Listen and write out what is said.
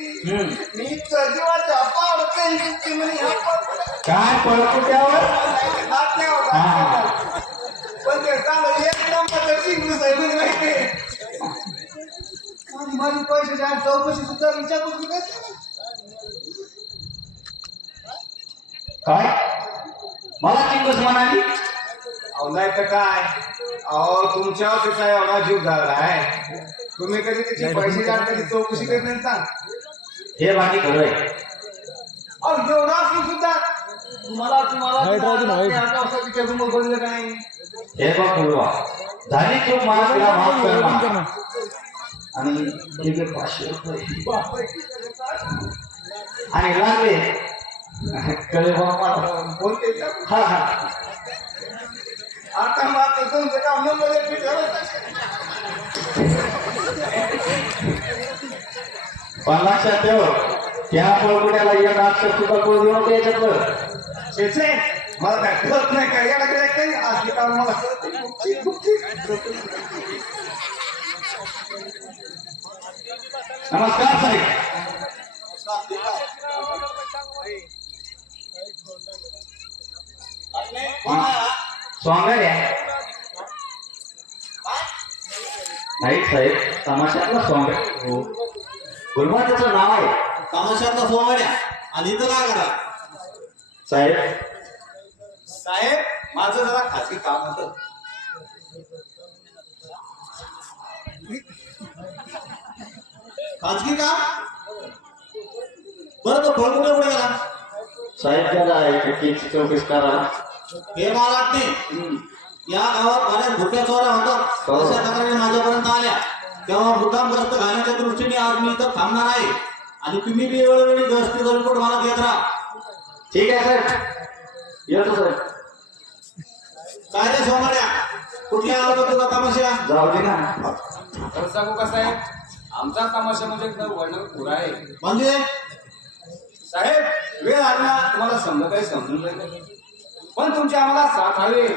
मी म्हणे हा काय पळकुट्यावर. पण ते चालू एक नंबर माहिती माझी चौकशी सुद्धा विचारपूस. काय? मला चिंगस म्हणाली? अहो नाही तर काय? अहो तुमच्यावर तिचा एवढा जीव झाला आहे. तुम्ही कधी त्याची पैसे द्याल कधी चौकशी करत नाही सांग. हे बाकी खरं आहे. सुद्धा तुम्हाला तुम्हाला हे बघ पूर्वा. झाली चूक मला तिला माफ कर. आणि हे घे पाचशे रुपये. आणि लागले. कळे बा मला. बोलते का? हा हा. आता मात्र तुमचं काम नंबर एक ठरवत पण लक्षात ठेव त्या पळकुट्याला एक अक्षर सुद्धा कळू देऊ नको याच्यातलं शेचे मला काय कळत नाही काय याला काय काही असली काम मला. नमस्कार साहेब. स्वांगर आहे. नाही साहेब. तमाशातला स्वांगर हो. गुलबाजाचं नाव आहे. तमाशातला सोमाड्या आणि इथं काय करा? साहेब. साहेब माझं जरा खाजगी काम होतं. खाजगी काम? बरं तो फळ कुठे कुठे गेला साहेब त्याला आहे चौकशी करा. हे मला वाटते या गावात बऱ्याच भुट्या चोऱ्या होतात. हो. तक्रारी माझ्यापर्यंत आल्या. तेव्हा मुद्दामग्रस्त घालण्याच्या दृष्टीने आज मी इथं थांबणार आहे. आणि तुम्ही बी वेळोवेळी गस्तीचा रिपोर्ट मला देत राहा. ठीक आहे साहेब? येतो साहेब. काय रे सोमाड्या? कुठल्या आला तुझा तमाशा? जाऊ दे ना. खरं सांगू कसं आहे आमचा तमाशा म्हणजे एकदम वर्णन पुरा आहे. म्हणजे? साहेब वेळ आला तुम्हाला समजा काही समजून जाईल. पण तुमची आम्हाला साथ हवी